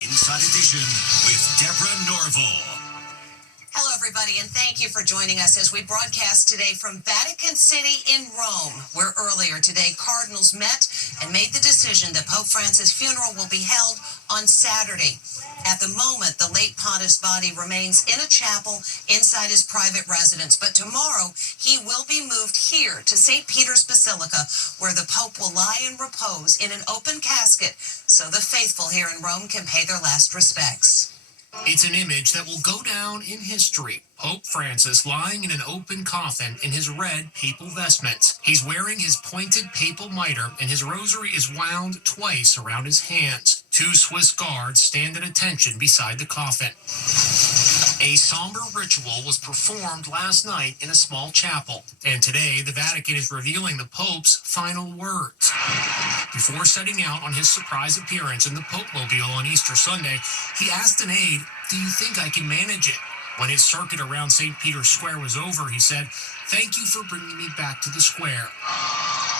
Inside Edition with Deborah Norville. Hello, everybody, and thank you for joining us as we broadcast today from Vatican City in Rome, where earlier today cardinals met and made the decision that Pope Francis' funeral will be held on Saturday. At the moment, the late pontiff's body remains in a chapel inside his private residence, but tomorrow he will be moved here to St. Peter's Basilica, where the Pope will lie in repose in an open casket so the faithful here in Rome can pay their last respects. It's an image that will go down in history. Pope Francis lying in an open coffin in his red papal vestments. He's wearing his pointed papal mitre, and his rosary is wound twice around his hands. 2 Swiss guards stand at attention beside the coffin. A somber ritual was performed last night in a small chapel, and today the Vatican is revealing the Pope's final words. Before setting out on his surprise appearance in the Pope-mobile on Easter Sunday, he asked an aide, "Do you think I can manage it?" When his circuit around St. Peter's Square was over, he said, "Thank you for bringing me back to the square."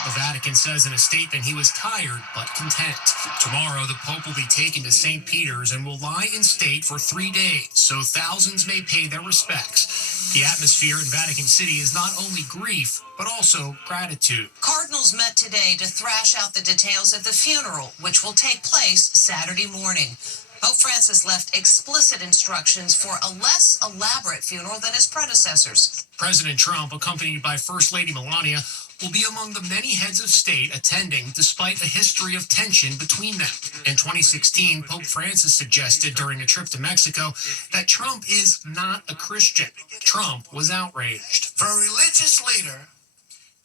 The Vatican says in a statement he was tired but content. Tomorrow, the Pope will be taken to St. Peter's and will lie in state for 3 days, so thousands may pay their respects. The atmosphere in Vatican City is not only grief, but also gratitude. Cardinals met today to thrash out the details of the funeral, which will take place Saturday morning. Pope Francis left explicit instructions for a less elaborate funeral than his predecessors. President Trump, accompanied by First Lady Melania, will be among the many heads of state attending despite a history of tension between them. In 2016, Pope Francis suggested during a trip to Mexico that Trump is not a Christian. Trump was outraged. For a religious leader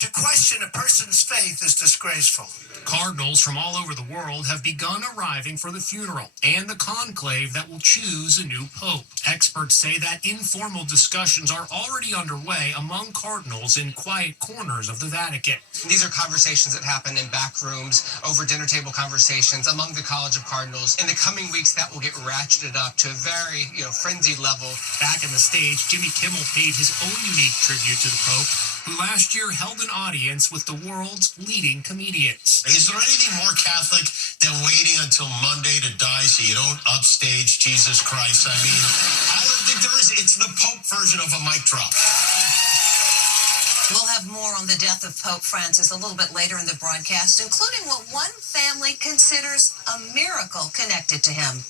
to question a person's faith is disgraceful. Cardinals from all over the world have begun arriving for the funeral and the conclave that will choose a new pope. Experts say that informal discussions are already underway among cardinals in quiet corners of the Vatican. These are conversations that happen in back rooms, over dinner table conversations among the College of Cardinals. In the coming weeks, that will get ratcheted up to a very, frenzied level. Back on the stage, Jimmy Kimmel paid his own unique tribute to the Pope, who last year held an audience with the world's leading comedians. Is there anything more Catholic than waiting until Monday to die so you don't upstage Jesus Christ? I mean, I don't think there is. It's the Pope version of a mic drop. We'll have more on the death of Pope Francis a little bit later in the broadcast, including what one family considers a miracle connected to him.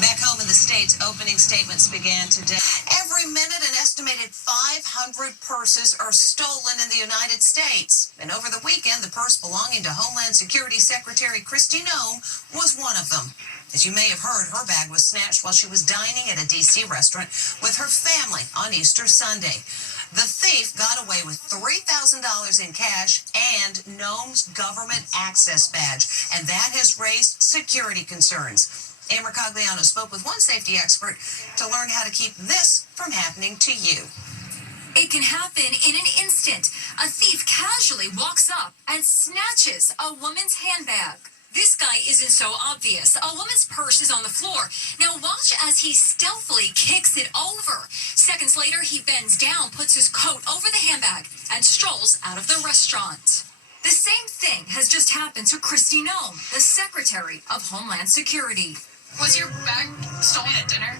Back home in the States, opening statements began today. Every minute, an estimated 500 purses are stolen in the United States. And over the weekend, the purse belonging to Homeland Security Secretary Kristi Noem was one of them. As you may have heard, her bag was snatched while she was dining at a D.C. restaurant with her family on Easter Sunday. The thief got away with $3,000 in cash and Noem's government access badge, and that has raised security concerns. Amber Cogliano spoke with one safety expert to learn how to keep this from happening to you. It can happen in an instant. A thief casually walks up and snatches a woman's handbag. This guy isn't so obvious. A woman's purse is on the floor. Now watch as he stealthily kicks it over. Seconds later, he bends down, puts his coat over the handbag, and strolls out of the restaurant. The same thing has just happened to Kristi Noem, the Secretary of Homeland Security. Was your bag stolen at dinner?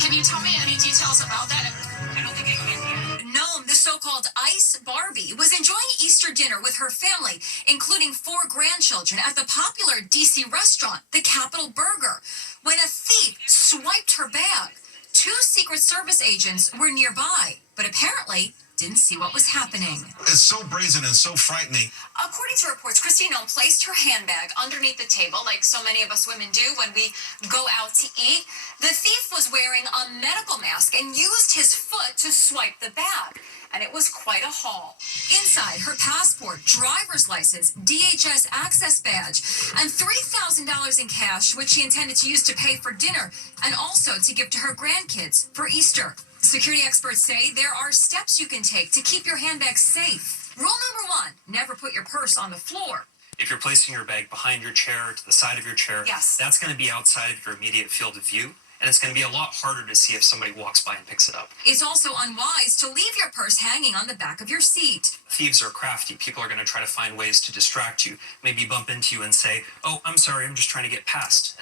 Can you tell me any details about that? I don't think I can. Noem, the so-called Ice Barbie, was enjoying Easter dinner with her family, including 4 grandchildren, at the popular D.C. restaurant, the Capitol Burger, when a thief swiped her bag. 2 Secret Service agents were nearby, but apparently didn't see what was happening. It's so brazen and so frightening. According to reports, Kristi Noem placed her handbag underneath the table, like so many of us women do when we go out to eat. The thief was wearing a medical mask and used his foot to swipe the bag, and it was quite a haul. Inside, her passport, driver's license, DHS access badge, and $3,000 in cash, which she intended to use to pay for dinner and also to give to her grandkids for Easter. Security experts say there are steps you can take to keep your handbag safe. Rule number 1, never put your purse on the floor. If you're placing your bag behind your chair, to the side of your chair, Yes. that's going to be outside of your immediate field of view. and it's going to be a lot harder to see if somebody walks by and picks it up. It's also unwise to leave your purse hanging on the back of your seat. Thieves are crafty. People are going to try to find ways to distract you, maybe bump into you and say, "Oh, I'm sorry, I'm just trying to get past."